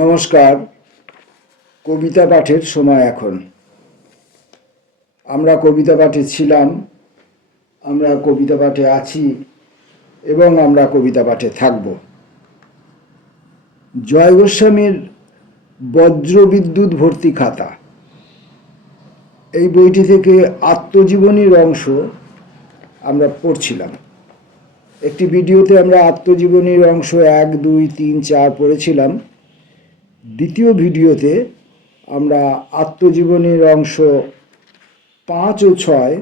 নমস্কার। কবিতা পাঠের সময় এখন। আমরা কবিতা পাঠে ছিলাম, আমরা কবিতা পাঠে আছি এবং আমরা কবিতা পাঠে থাকব। জয় গোস্বামীর বজ্রবিদ্যুৎ ভর্তি খাতা, এই বইটি থেকে আত্মজীবনীর অংশ আমরা পড়ছিলাম। একটি ভিডিওতে আমরা আত্মজীবনীর অংশ 1, 2, 3, 4 পড়েছিলাম। দ্বিতীয় ভিডিওতে আমরা আত্মজীবনীর অংশ 5 ও 6,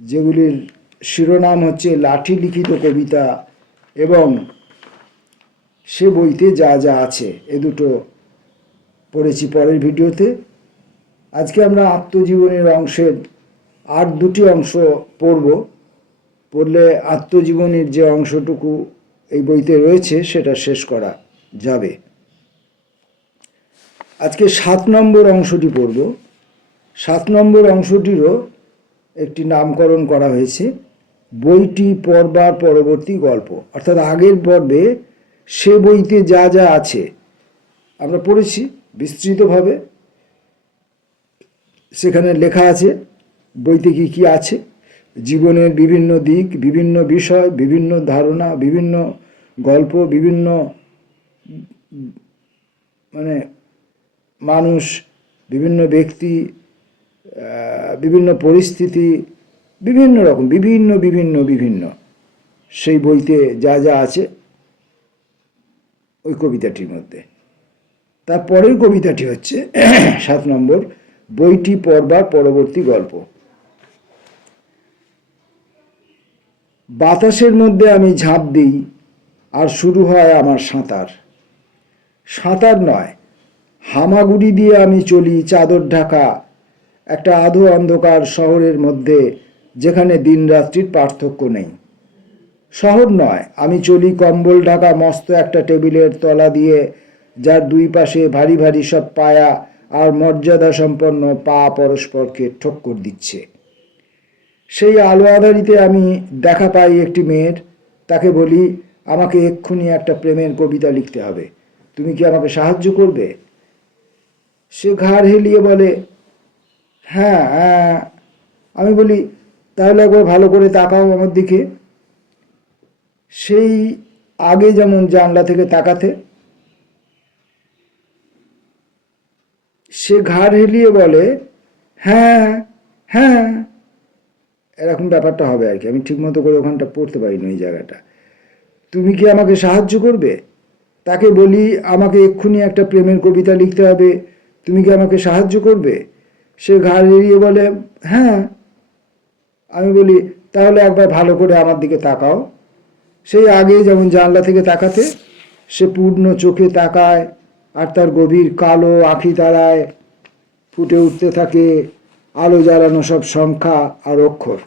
যেগুলির শিরোনাম হচ্ছে লাঠি লিখিত কবিতা এবং সে বইতে যা যা আছে, এ দুটো পড়েছি পরের ভিডিওতে। আজকে আমরা আত্মজীবনীর অংশের আর দুটি অংশ পড়লে আত্মজীবনীর যে অংশটুকু এই বইতে রয়েছে সেটা শেষ করা যাবে। আজকে 7 নম্বর অংশটি পড়ব। 7 নম্বর অংশটিরও একটি নামকরণ করা হয়েছে, বইটি পড়বার পরবর্তী গল্প। অর্থাৎ আগের পর্বে সে বইতে যা যা আছে আমরা পড়েছি বিস্তৃতভাবে। সেখানে লেখা আছে বইতে কি কি আছে, জীবনের বিভিন্ন দিক, বিভিন্ন বিষয়, বিভিন্ন ধারণা, বিভিন্ন গল্প, বিভিন্ন মানুষ, বিভিন্ন ব্যক্তি, বিভিন্ন পরিস্থিতি, বিভিন্ন রকম বিভিন্ন সেই বইতে যা যা আছে ওই কবিতাটির মধ্যে। তারপরের কবিতাটি হচ্ছে 7 নম্বর, বইটি পড়বার পরবর্তী গল্প। বাতাসের মধ্যে আমি ঝাঁপ দিই আর শুরু হয় আমার সাঁতার। সাঁতার নয়, হামাগুড়ি দিয়ে আমি চলি চাদর ঢাকা একটা আধো অন্ধকার শহরের মধ্যে, যেখানে দিন রাত্রির পার্থক্য নেই। শহর নয়, আমি চলি কম্বল ঢাকা মস্ত একটা টেবিলের তলা দিয়ে, যার দুই পাশে ভারী ভারী সব পায়া আর মর্যাদা সম্পন্ন পা পরস্পরকে ঠক্কর দিচ্ছে। সেই আলো আধারিতে আমি দেখা পাই একটি মেয়ের। তাকে বলি, আমাকে এক্ষুনি একটা প্রেমের কবিতা লিখতে হবে, তুমি কি আমাকে সাহায্য করবে? সে ঘাড় হেলিয়ে বলে, হ্যাঁ। আমি বলি, তাহলে একবার ভালো করে তাকাও আমার দিকে। সেই আগে যেমন জানলা থেকে তাকাতে। সে ঘাড় হেলিয়ে বলে, হ্যাঁ হ্যাঁ, এরকম ব্যাপারটা হবে আর কি। আমি ঠিকমতো করে ওখানটা পড়তে পারিনি ওই জায়গাটা। তুমি কি আমাকে সাহায্য করবে? তাকে বলি, আমাকে এক্ষুনি একটা প্রেমের কবিতা লিখতে হবে, তুমি কি আমাকে সাহায্য করবে? সে ঘাড় এড়িয়ে বলে, হ্যাঁ। আমি বলি, তাহলে একবার ভালো করে আমার দিকে তাকাও। সেই আগে যেমন জানলা থেকে তাকাতে। সে পূর্ণ চোখে তাকায় আর তার গভীর কালো আঁখি তারায় ফুটে উঠতে থাকে আলো জ্বালানো সব সংখ্যা আর অক্ষর।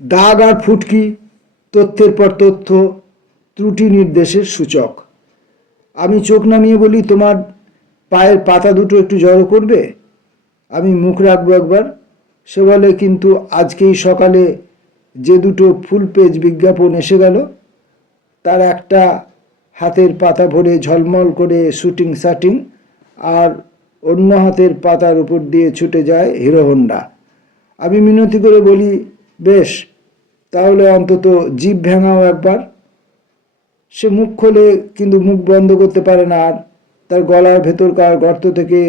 দাগ আর ফুটকি, তথ্যের পর তথ্য, ত্রুটি নির্দেশের সূচক। আমি চোখ নামিয়ে বলি, তোমার পায়ের পাতা দুটো একটু জড়ো করবে? আমি মুখ রাখবো একবার। সে বলে, কিন্তু আজকেই সকালে যে দুটো ফুল পেজ বিজ্ঞাপন এসে গেল, তার একটা হাতের পাতা ভরে ঝলমল করে শুটিং শাটিং, আর অন্য হাতের পাতার উপর দিয়ে ছুটে যায় হিরো হোন্ডা। আমি মিনতি করে বলি, বেশ, তাহলে অন্তত জিভ ভেঙাও একবার। সে মুখ খোলে, কিন্তু মুখ বন্ধ করতে পারে না। আর তার গলার ভেতরকার গর্ত থেকে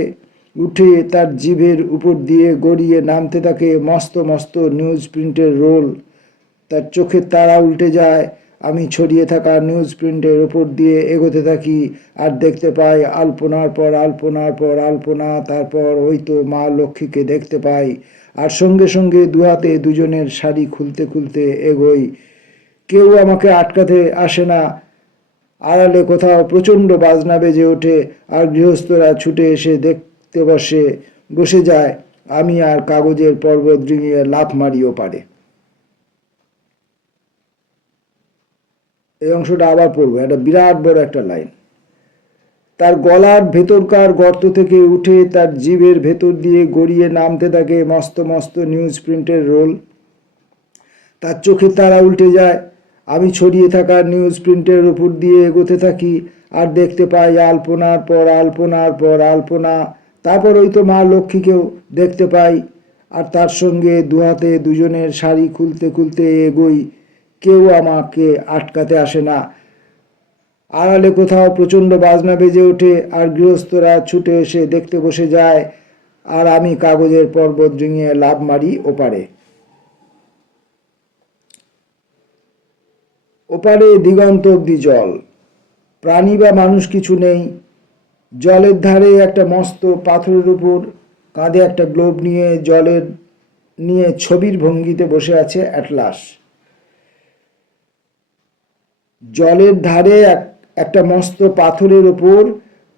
উঠে তার জিভের উপর দিয়ে গড়িয়ে নামতে থাকে মস্ত মস্ত নিউজ প্রিন্টের রোল। তার চোখের তারা উল্টে যায়। আমি ছড়িয়ে থাকা নিউজ প্রিন্টের ওপর দিয়ে এগোতে থাকি আর দেখতে পাই আলপনার পর আলপনার পর আলপনা। তারপর ওই তো মা লক্ষ্মীকে দেখতে পাই, আর সঙ্গে সঙ্গে দুহাতে দুজনের শাড়ি খুলতে খুলতে এগোই। কেউ আমাকে আটকাতে আসে না। আড়ালে কোথাও প্রচণ্ড বাজনা বেজে ওঠে আর গৃহস্থরা ছুটে এসে দেখতে বসে যায়। আমি আর কাগজের পর্বত ডিঙিয়ে লাফ মারিও পারে। এই অংশটা আবার পড়বো, এটা বিরাট বড় একটা লাইন। তার গলার ভেতরকার গর্ত থেকে উঠে তার জিভের ভেতর দিয়ে গড়িয়ে নামতে থাকে মস্ত মস্ত নিউজ প্রিন্টের রোল। তার চোখের তারা উল্টে যায়। আমি ছড়িয়ে থাকা নিউজ প্রিন্টের উপর দিয়ে এগোতে থাকি আর দেখতে পাই আলপনার পর আলপনার পর আলপনা। তারপর ওই তো মা লক্ষ্মীকেও দেখতে পাই, আর তার সঙ্গে দুহাতে দুজনের শাড়ি খুলতে খুলতে এগোই। কেউ আমাকে আটকাতে আসে না। আড়ালে কোথাও প্রচণ্ড বাজনা বেজে ওঠে আর গৃহস্থরা ছুটে এসে দেখতে বসে যায়, আর আমি কাগজের পর্বত ডিঙিয়ে লাফ মারি ওপারে। ওপারে দিগন্ত অবধি জল, প্রাণী বা মানুষ কিছু নেই। জলের ধারে একটা মস্ত পাথরের উপর কাঁধে একটা গ্লোব নিয়ে ছবির ভঙ্গিতে বসে আছে অ্যাটলাস। জলের ধারে একটা মস্ত পাথরের ওপর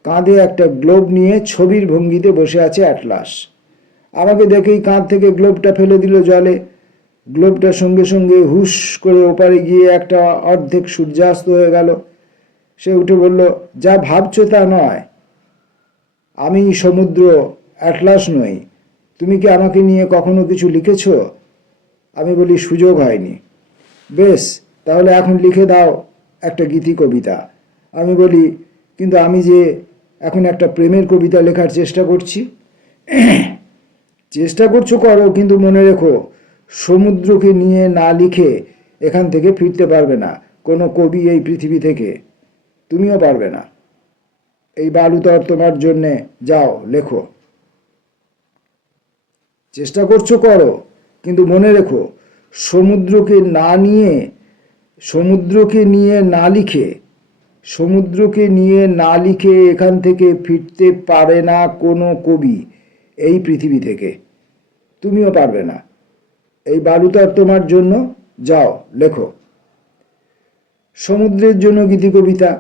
কাঁধে একটা গ্লোব নিয়ে ছবির ভঙ্গিতে বসে আছে অ্যাটলাস। আমাকে দেখেই কাঁধ থেকে গ্লোবটা ফেলে দিল জলে। গ্লোবটার সঙ্গে সঙ্গে হুশ করে ওপারে গিয়ে একটা অর্ধেক সূর্যাস্ত হয়ে গেল। সে উঠে বলল, যা ভাবছো তা নয়, আমি সমুদ্র, অ্যাটলাস নই। তুমি কি আমাকে নিয়ে কখনো কিছু লিখেছ? আমি বলি, সুযোগ হয়নি। বেশ, তাহলে এখন লিখে দাও একটা গীতি কবিতা। আমি বলি, কিন্তু আমি যে এখন একটা প্রেমের কবিতা লেখার চেষ্টা করছি। চেষ্টা করছো করো, কিন্তু মনে রেখো, সমুদ্রকে নিয়ে না লিখে এখান থেকে ফিরতে পারবে না কোনো কবি এই পৃথিবী থেকে। তুমিও পারবে না। এই বালুতর তোমার জন্যে, যাও লেখো। চেষ্টা করছো করো, কিন্তু মনে রেখো, সমুদ্রকে নিয়ে না লিখে এখান থেকে ফিরতে পারে না কোনো কবি এই পৃথিবী থেকে। তুমিও পারবে না। এই বালুতর তোমার জন্য, যাও লেখো। সমুদ্রের জন্য গীতি কবিতা।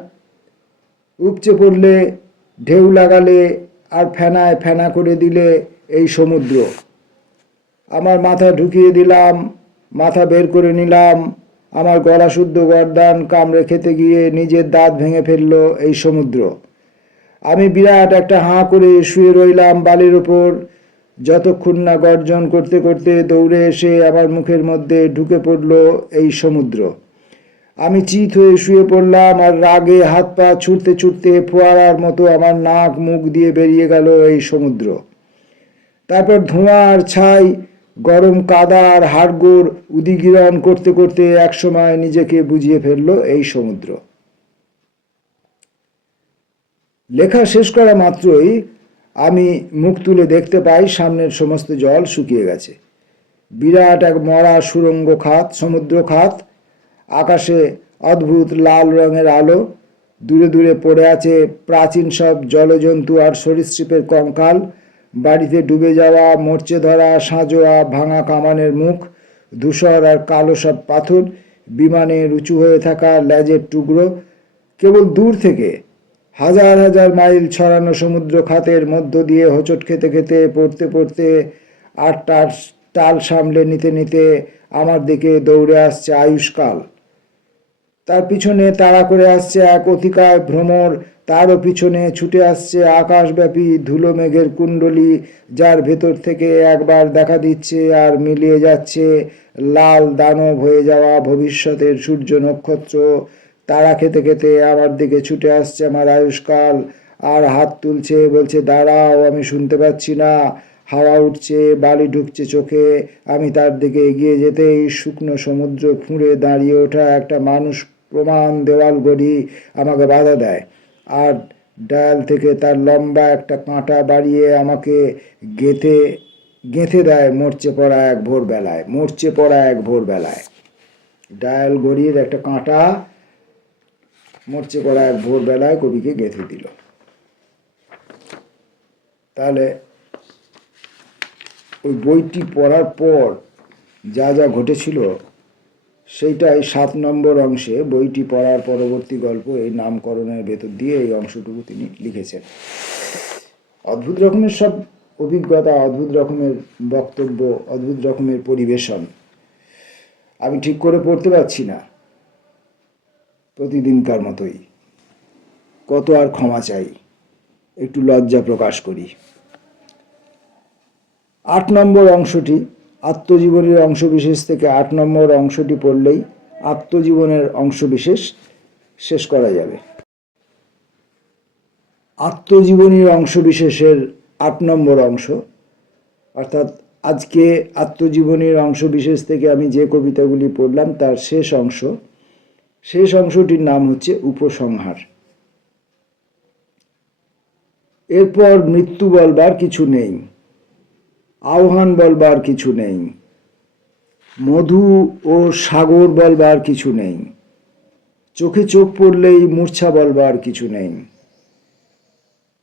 উপচে পড়লে, ঢেউ লাগালে আর ফেনায় ফেনা করে দিলে এই সমুদ্র। আমার মাথা ঢুকিয়ে দিলাম, মাথা বের করে নিলাম, আমার গলা শুদ্ধ গর্দান কামড়ে খেতে গিয়ে নিজের দাঁত ভেঙে ফেলল এই সমুদ্র। আমি বিরাট একটা হাঁ করে শুয়ে রইলাম বালির ওপর, যতক্ষণ না গর্জন করতে করতে দৌড়ে এসে আমার মুখের মধ্যে ঢুকে পড়ল এই সমুদ্র। আমি চিত হয়ে শুয়ে পড়লাম, আর রাগে হাত পা ছুটতে ছুটতে ফোয়ারার মতো আমার নাক মুখ দিয়ে বেরিয়ে গেল এই সমুদ্র। তারপর ধোঁয়া আর ছাই, গরম কাদা আর হাড়গোড় উদিগীরণ করতে করতে একসময় নিজেকে বুঝিয়ে ফেলল এই সমুদ্র। লেখা শেষ করা মাত্রই আমি মুখ তুলে দেখতে পাই সামনের সমস্ত জল শুকিয়ে গেছে। বিরাট এক মরা সুরঙ্গ খাত, সমুদ্র খাত। আকাশে অদ্ভুত লাল রঙের আলো। দূরে দূরে পড়ে আছে প্রাচীন সব জলজন্তু আর সরীসৃপের কঙ্কাল। বাড়িতে ডুবে যাওয়া, মরচে ধরা, সাঁজোয়া ভাঙা কামানের মুখ, ধূসর আর কালো সব পাথর, বিমানের উঁচু হয়ে থাকা লেজের টুকরো। কেবল দূর থেকে হাজার হাজার মাইল ছড়ানো সমুদ্র খাতের মধ্য দিয়ে হোঁচট খেতে খেতে পড়তে পড়তে আর টাল সামলে নিতে নিতে আমার দিকে দৌড়ে আসছে আয়ুষ্কাল। তার পিছনে তাড়া করে আসছে এক অতিকায় ভ্রমর। তারও পিছনে ছুটে আসছে আকাশব্যাপী ধুলো মেঘের কুণ্ডলী, যার ভেতর থেকে একবার দেখা দিচ্ছে আর মিলিয়ে যাচ্ছে লাল দানব হয়ে যাওয়া ভবিষ্যতের সূর্য নক্ষত্র। তারা খেতে খেতে আমার দিকে ছুটে আসছে আমার আয়ুষ্কাল, আর হাত তুলছে, বলছে, দাঁড়াও, আমি শুনতে পাচ্ছি না। হাওয়া উঠছে, বালি ঢুকছে চোখে। আমি তার দিকে এগিয়ে যেতেই শুকনো সমুদ্র খুঁড়ে দাঁড়িয়ে ওঠা একটা মানুষ প্রমাণ দেওয়াল গড়ি আমাকে বাধা দেয়, আর ডায়াল থেকে তার লম্বা একটা কাঁটা বাড়িয়ে আমাকে গেঁথে দেয় মরচে পড়া এক ভোরবেলায়। ডায়াল গড়ির একটা কাঁটা মরচে পড়া এক ভোরবেলায় কবিকে গেঁথে দিল। তাহলে ওই বইটি পড়ার পর যা যা ঘটেছিল সেইটাই 7 নম্বর অংশে, বইটি পড়ার পরবর্তী গল্প, এই নামকরণের ভেতর দিয়ে এই অংশটুকু তিনি লিখেছেন। অদ্ভুত রকমের সব অভিজ্ঞতা, অদ্ভুত রকমের বক্তব্য, অদ্ভুত রকমের পরিবেশন। আমি ঠিক করে পড়তে পারছি না, প্রতিদিনকার মতোই। কত আর ক্ষমা চাই, একটু লজ্জা প্রকাশ করি। 8 নম্বর অংশটি, আত্মজীবনীর অংশবিশেষ থেকে 8 নম্বর অংশটি পড়লেই আত্মজীবনের অংশবিশেষ শেষ করা যাবে। আত্মজীবনীর অংশবিশেষের 8 নম্বর অংশ, অর্থাৎ আজকে আত্মজীবনীর অংশবিশেষ থেকে আমি যে কবিতাগুলি পড়লাম তার শেষ অংশটির নাম হচ্ছে উপসংহার। এরপর মৃত্যু বলবার কিছু নেই, আহ্বান বলবার কিছু নেই, মধু ও সাগর বলবার কিছু নেই, চোখে চোখ পড়লেই মূর্ছা বলবার কিছু নেই,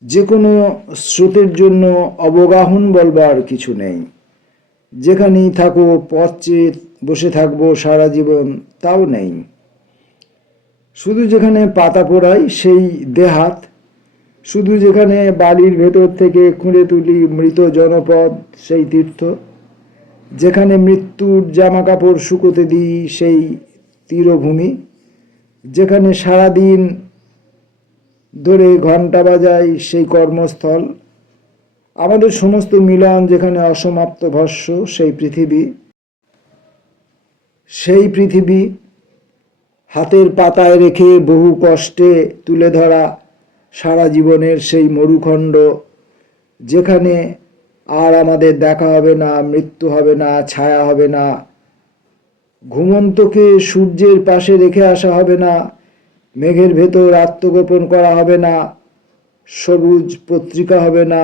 যে কোনো স্রোতের জন্য অবগাহন বলবার কিছু নেই, যেখানেই থাকো পথ চেয়ে বসে থাকবো সারা জীবন তাও নেই, শুধু যেখানে পাতা পোড়াই সেই দেহাত, শুধু যেখানে বালির ভেতর থেকে খুঁড়ে তুলি মৃত জনপদ সেই তীর্থ, যেখানে মৃত্যুর জামা কাপড় শুকোতে দিই সেই তীরভূমি, যেখানে সারাদিন ধরে ঘণ্টা বাজাই সেই কর্মস্থল, আমাদের সমস্ত মিলন যেখানে অসমাপ্ত ভস্য সেই পৃথিবী হাতের পাতায় রেখে বহু কষ্টে তুলে ধরা সারা জীবনের সেই মরুখণ্ড, যেখানে আর আমাদের দেখা হবে না, মৃত্যু হবে না, ছায়া হবে না, ঘুমন্তকে সূর্যের পাশে রেখে আসা হবে না, মেঘের ভেতর আত্মগোপন করা হবে না, সবুজ পত্রিকা হবে না,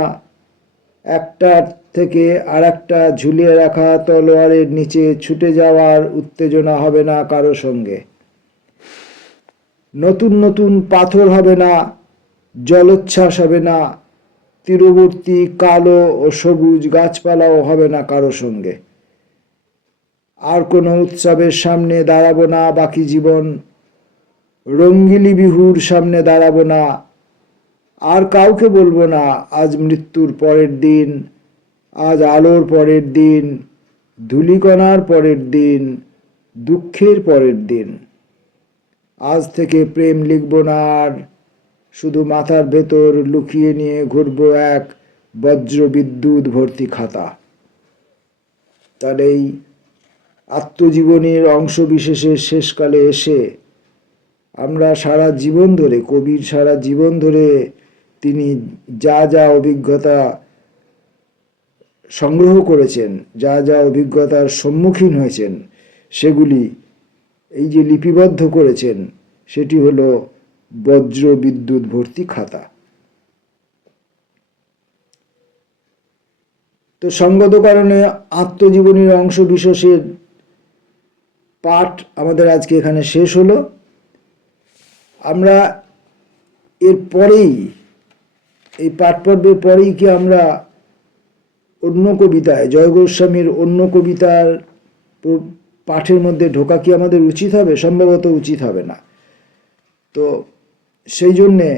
একটার থেকে আর একটা ঝুলিয়ে রাখা তলোয়ারের নিচে ছুটে যাওয়ার উত্তেজনা হবে না কারো সঙ্গে, নতুন নতুন পাথর হবে না, জলোচ্ছ্বাস হবে না, তীরবর্তী কালো ও সবুজ গাছপালাও হবে না কারো সঙ্গে। আর কোনো উৎসবের সামনে দাঁড়াবো না বাকি জীবন, রঙ্গিলি বিহুর সামনে দাঁড়াবো না, আর কাউকে বলবো না আজ মৃত্যুর পরের দিন, আজ আলোর পরের দিন, ধূলিকণার পরের দিন, দুঃখের পরের দিন। আজ থেকে প্রেম লিখব না আর, শুধু মাথার ভেতর লুকিয়ে নিয়ে ঘুরবো এক বজ্রবিদ্যুৎ ভর্তি খাতা। তার এই আত্মজীবনীর অংশবিশেষের শেষকালে এসে আমরা সারা জীবন ধরে, কবির সারা জীবন ধরে তিনি যা যা অভিজ্ঞতা সংগ্রহ করেছেন, যা যা অভিজ্ঞতার সম্মুখীন হয়েছেন, সেগুলি এই যে লিপিবদ্ধ করেছেন সেটি হলো বজ্র বিদ্যুৎ ভর্তি খাতা। তো সঙ্গত কারণে আত্মজীবনীর অংশ বিশেষের পাঠ আমাদের আজকে এখানে শেষ হলো। আমরা এর পরেই, এই পাঠ পর্বের পরেই কি আমরা অন্য কবিতায়, জয় গোস্বামীর অন্য কবিতার পাঠের মধ্যে ঢোকা কি আমাদের উচিত হবে? সম্ভবত উচিত হবে না। তো সেই জন্যে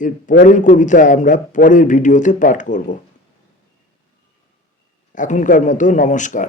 এর পরের কবিতা আমরা পরের ভিডিওতে পাঠ করব। এখনকার মতো নমস্কার।